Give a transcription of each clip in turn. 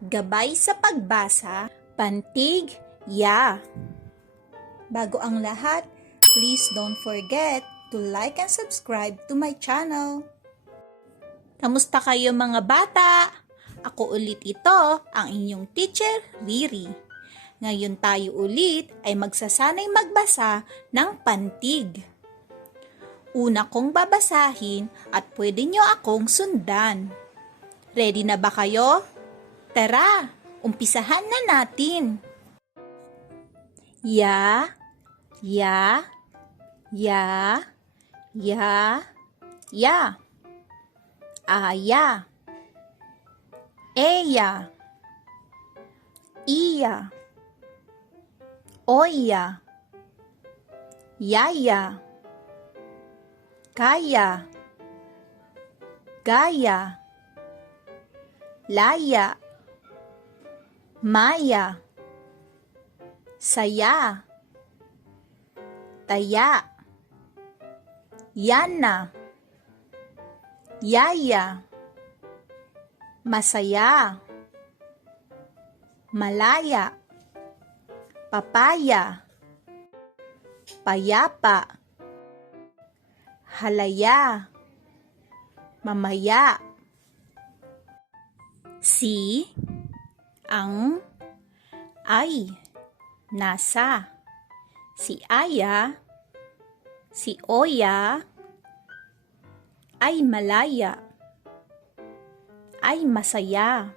Gabay sa pagbasa, pantig, ya. Bago ang lahat, please don't forget to like and subscribe to my channel. Kamusta kayo mga bata? Ako ulit ito, ang inyong teacher, Riri. Ngayon tayo ulit ay magsasanay magbasa ng pantig. Una kong babasahin at pwede nyo akong sundan. Ready na ba kayo? Tara, umpisahan na natin. Ya, ya, ya, ya, ya. Aya. Ella. Iya. Oya. Yaya. Kaya. Gaya. Laya. Maya. Saya. Taya. Yana. Yaya. Masaya. Malaya. Papaya. Payapa. Halaya. Mamaya. Si. Ang. Ay. Nasa. Si Aya. Si Oya ay malaya, ay masaya.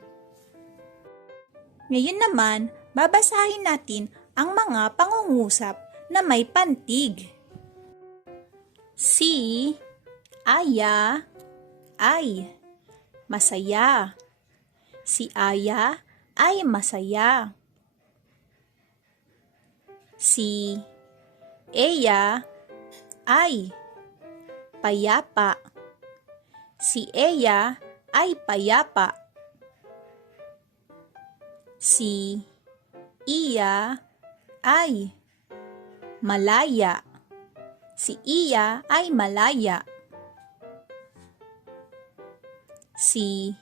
Ngayon naman, babasahin natin ang mga pangungusap na may pantig. Si, aya, ay, masaya. Si aya ay masaya. Si, eya, ay, payapa. Si Eya ay payapa. Si Iya ay malaya. Si Iya ay malaya. Si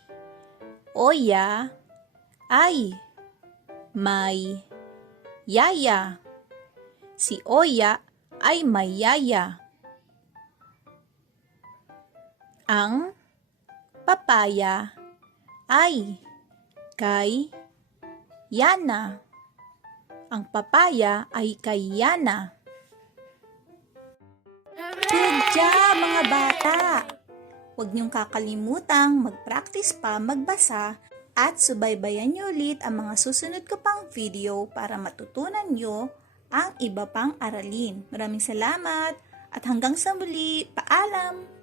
Oya ay may yaya. Si Oya ay may yaya. Ang papaya ay kay Yana. Ang papaya ay kay Yana. Good job mga bata! Huwag niyong kakalimutang mag-practice pa magbasa at subaybayan niyo ulit ang mga susunod ko pang video para matutunan niyo ang iba pang aralin. Maraming salamat at hanggang sa muli, paalam!